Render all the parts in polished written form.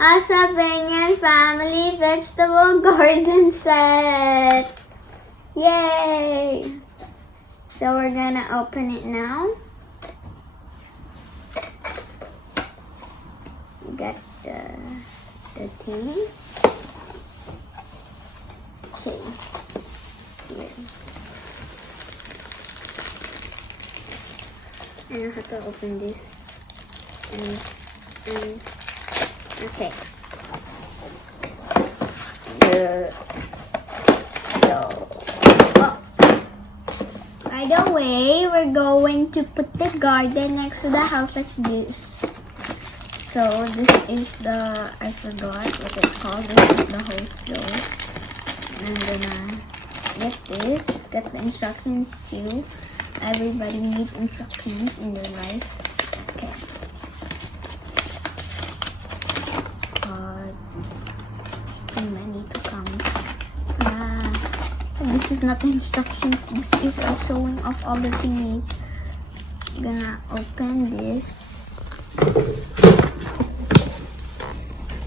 A Sylvanian family vegetable garden set. Yay! So we're gonna open it now. We got the thingy. Okay. Here. And I have to open this. And okay. By the way, we're going to put the garden next to the house like this. So this is the, I forgot what it's called. This is the hose though. I'm gonna get this, get the instructions too. Everybody needs instructions in their life. Okay. There's too many to count. This is not the instructions. This is a showing off all the thingies. I'm gonna open this.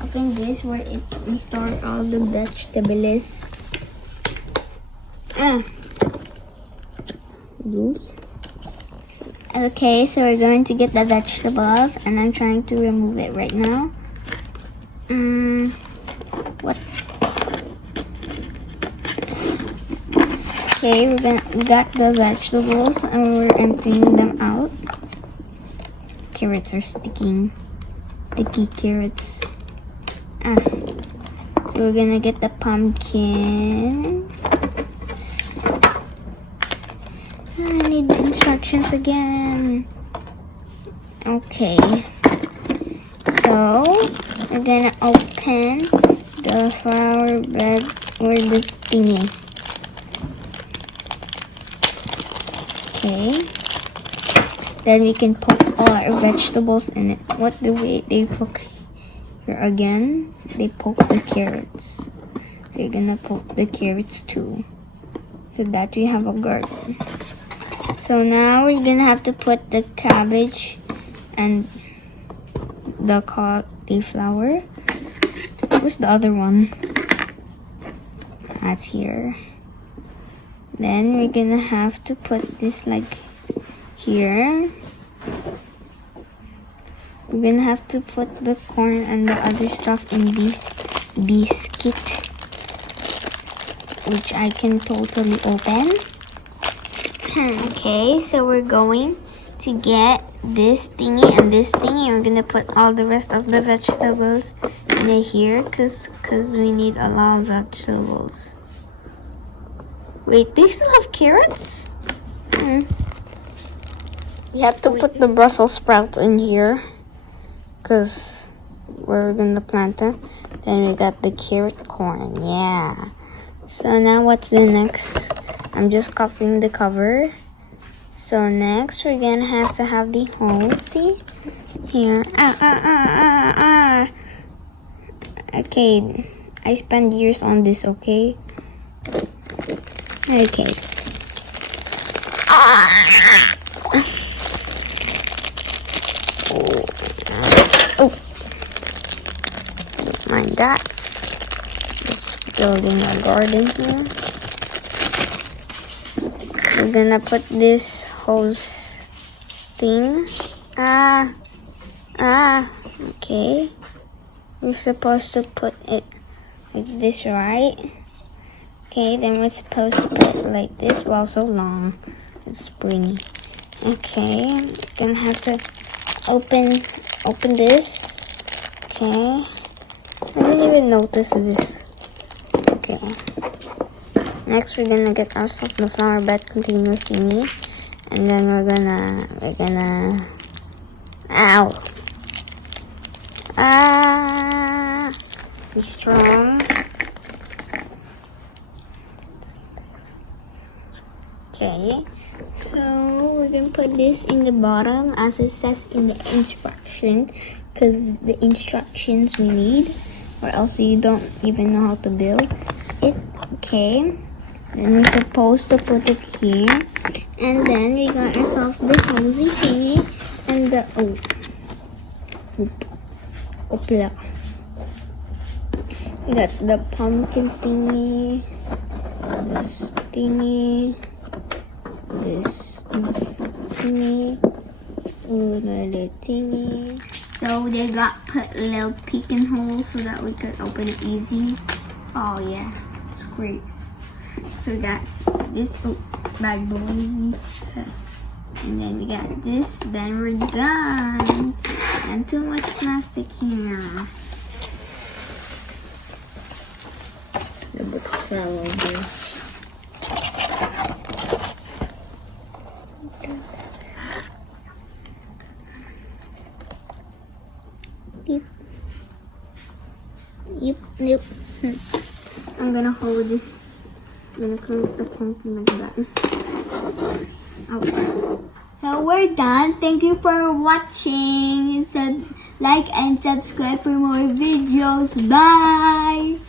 Open this where it restores all the vegetables. Okay, so we're going to get the vegetables, and I'm trying to remove it right now. What? Okay, we got the vegetables and we're emptying them out. Carrots are sticking. Sticky carrots. So we're gonna get the pumpkin. I need the instructions again. Okay. So we're gonna open the flower bed or the thingy. Okay. Then we can poke all our vegetables in it. What do they poke here again? They poke the carrots. So you're gonna poke the carrots too. So that we have a garden. So now we're gonna have to put the cabbage and the cauliflower. Where's the other one? That's here. Then we're gonna have to put this like here. We're gonna have to put the corn and the other stuff in this biscuit, which I can totally open. Okay, so we're going to get this thingy and this thingy. We're gonna put all the rest of the vegetables in here because we need a lot of vegetables. Wait, they still have carrots? We have to put the Brussels sprouts in here because we're gonna plant them. Then we got the carrot corn. Yeah. So now what's the next? I'm just copying the cover. So next we're gonna have to have the hose. See? Here. Okay. I spent years on this, okay? Okay. Oh. Don't mind that. Just building a garden here. We're gonna put this hose thing. Okay. We're supposed to put it like this, right? Okay, then we're supposed to put it like this. Wow, so long. It's springy. Okay, I'm gonna have to open this. Okay. I didn't even notice this. Okay. Next, we're gonna get ourselves the flower bed container thingy, and then we're gonna. Ow! Be strong. Okay, so we're gonna put this in the bottom as it says in the instruction, because the instructions we need, or else we don't even know how to build it. Okay, then we're supposed to put it here, and then we got ourselves the hosey thingy and the opla. We got the pumpkin thingy, this thingy, this thingy, another thingy. So they got put little peeking holes so that we could open it easy. Oh yeah, it's great. So we got this bad boy, and then we got this. Then we're done. And too much plastic here. The books fell over. Yep. I'm gonna hold this. I'm gonna close the pumpkin like that. Okay. So we're done. Thank you for watching. Like and subscribe for more videos. Bye.